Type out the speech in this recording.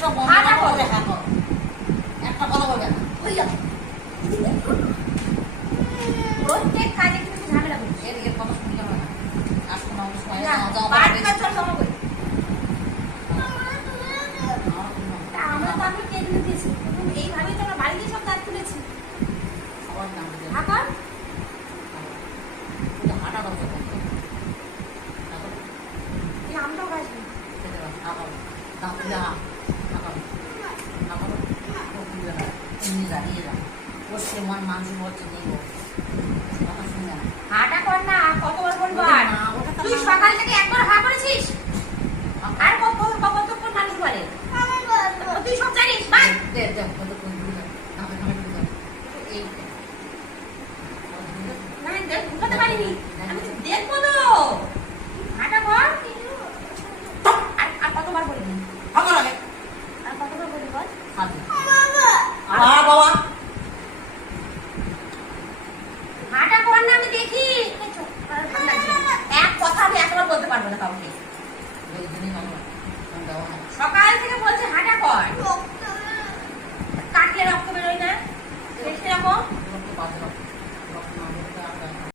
মুখটা বন্ধ করে হাঁটো, একটা কথা বলবে না। ওই যাবে প্রত্যেক কাজে কিন্তু ঝামেলা করছে। এদিকে কথা শুনতে হবে না। আসতে না সময় না, যাও বারবার চল জমা করি। আমরা তো আমি টেনে দিয়েছি। এইভাবেই তো আমরা বাড়িতে সব দাঁত তুলেছি। সবার নাম ঢাকা হাঁটা দরকার এই আমটাও গাছবি। পশ্চিমবঙ্গ মানুষ বলছে নেব কথা শুনে না। হাঁটা কর না, কতবার বলবো আর? তুই সকাল থেকে একবার হা করেছিস আর কতক্ষণ মানুষ বলে? তুই সব জানিস বাস। না ঢুকাতে পারিনি, আমি তো দেখবো তো। হাঁটা কর। আর কতবার বলবি? আর কতবার বলবি বল? বাবা হাঁটা কর না, আমি দেখি। এক কথা আমি একবার বলতে পারবো না কাউকে।